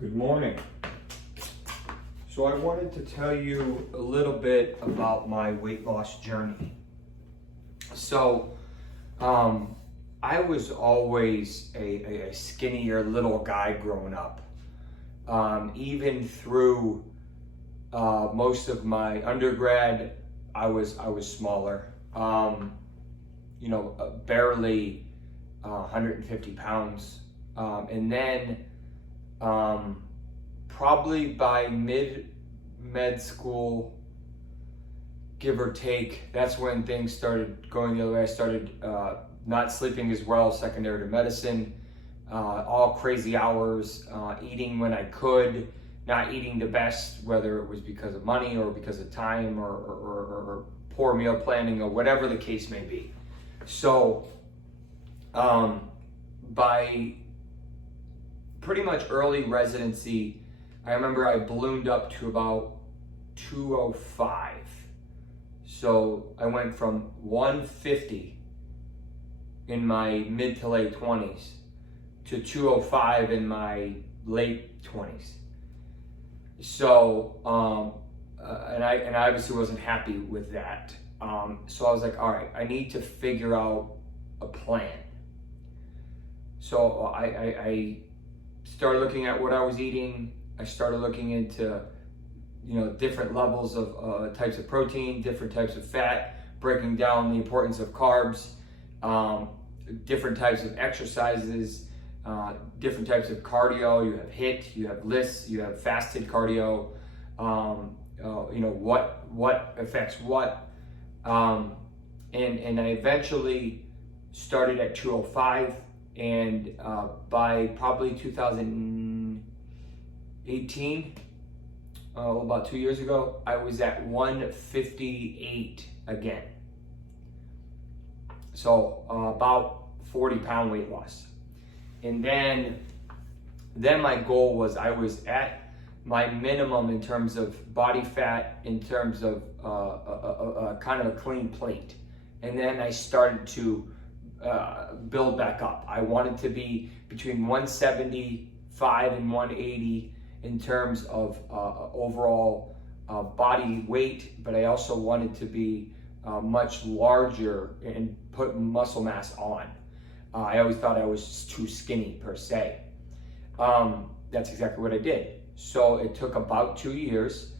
Good morning. So I wanted to tell you a little bit about my weight loss journey. So I was always a skinnier little guy growing up. Even through most of my undergrad, I was smaller. Barely 150 pounds. And then probably by med school, give or take, that's when things started going the other way. I started not sleeping as well, secondary to medicine, all crazy hours, eating when I could, not eating the best, whether it was because of money or because of time or poor meal planning or whatever the case may be. So by pretty much early residency, I remember I ballooned up to about 205. So I went from 150 in my mid to late 20s to 205 in my late 20s. So, and I obviously wasn't happy with that. So I was like, all right, I need to figure out a plan. So I started looking at what I was eating. I started looking into, different levels of types of protein, different types of fat, breaking down the importance of carbs, different types of exercises, different types of cardio. You have HIIT, you have LISS, you have fasted cardio. What affects what, and I eventually started at 205. And by probably 2018, about 2 years ago, I was at 158 again. So about 40-pound weight loss. And then my goal was I was at my minimum in terms of body fat, in terms of kind of a clean plate. And then I started to build back up. I wanted to be between 175 and 180 in terms of overall body weight, but I also wanted to be much larger and put muscle mass on. I always thought I was too skinny per se. That's exactly what I did. So it took about 2 years,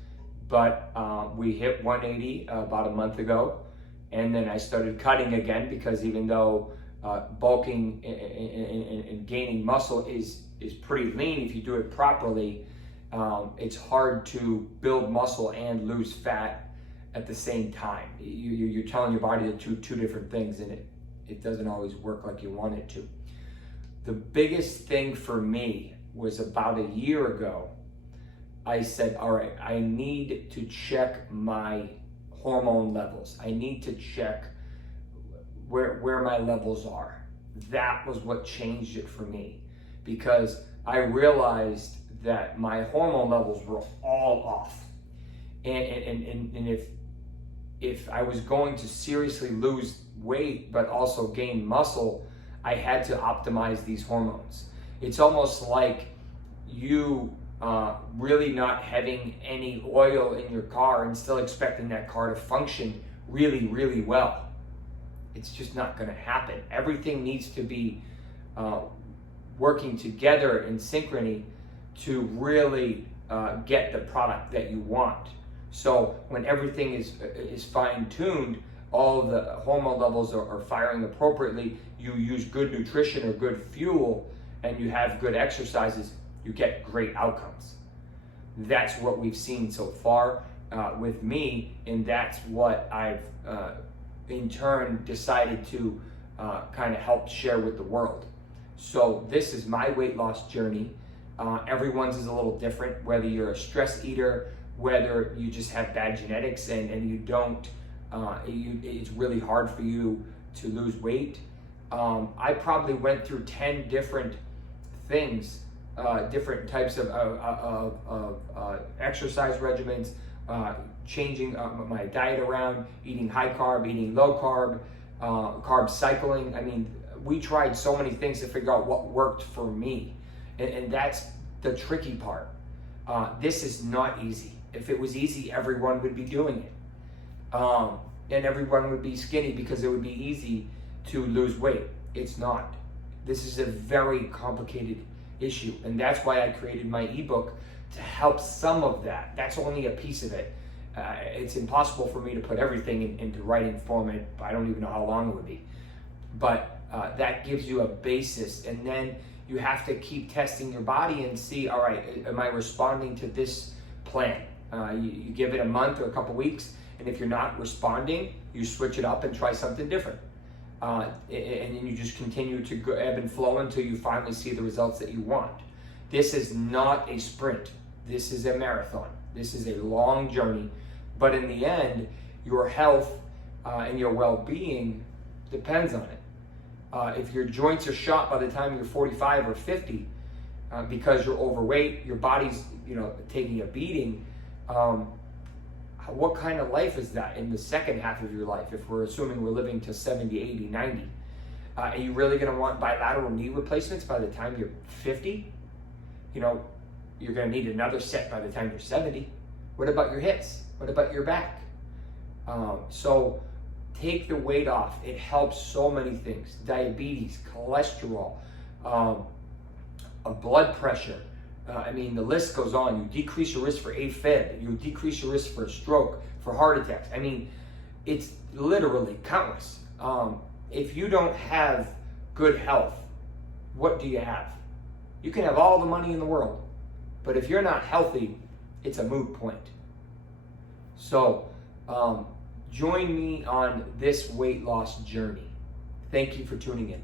but we hit 180 about a month ago. And then I started cutting again, because even though bulking and gaining muscle is pretty lean if you do it properly, it's hard to build muscle and lose fat at the same time. You're telling your body to do two different things, and it doesn't always work like you want it to. The biggest thing for me was about a year ago. I said, all right, I need to check my hormone levels. I need to check where my levels are. That was what changed it for me, because I realized that my hormone levels were all off. And if I was going to seriously lose weight but also gain muscle, I had to optimize these hormones. It's almost like you really not having any oil in your car and still expecting that car to function really, really well. It's just not going to happen. Everything needs to be working together in synchrony to really get the product that you want. So when everything is fine-tuned, all of the hormone levels are firing appropriately, you use good nutrition or good fuel, and you have good exercises, you get great outcomes. That's what we've seen so far with me, and that's what I've in turn decided to kind of help share with the world. So this is my weight loss journey. Everyone's is a little different, whether you're a stress eater, whether you just have bad genetics and you don't, it's really hard for you to lose weight. I probably went through 10 different things, different types of exercise regimens, changing my diet around, eating high carb, eating low carb, carb cycling. I mean, we tried so many things to figure out what worked for me. And that's the tricky part. This is not easy. If it was easy, everyone would be doing it. And everyone would be skinny because it would be easy to lose weight. It's not. This is a very complicated issue. And that's why I created my ebook, to help some of that. That's only a piece of it. It's impossible for me to put everything into writing format. I don't even know how long it would be. But that gives you a basis. And then you have to keep testing your body and see, all right, am I responding to this plan? You give it a month or a couple weeks, and if you're not responding, you switch it up and try something different. And then you just continue to go ebb and flow until you finally see the results that you want. This is not a sprint. This is a marathon. This is a long journey. But in the end, your health and your well-being depends on it. If your joints are shot by the time you're 45 or 50 because you're overweight, your body's taking a beating, what kind of life is that in the second half of your life, if we're assuming we're living to 70, 80, 90? Are you really going to want bilateral knee replacements by the time you're 50? You're going to need another set by the time you're 70. What about your hips? What about your back? So take the weight off. It helps so many things. Diabetes, cholesterol, blood pressure. The list goes on. You decrease your risk for AFib. You decrease your risk for a stroke, for heart attacks. It's literally countless. If you don't have good health, what do you have? You can have all the money in the world, but if you're not healthy, it's a moot point. So, join me on this weight loss journey. Thank you for tuning in.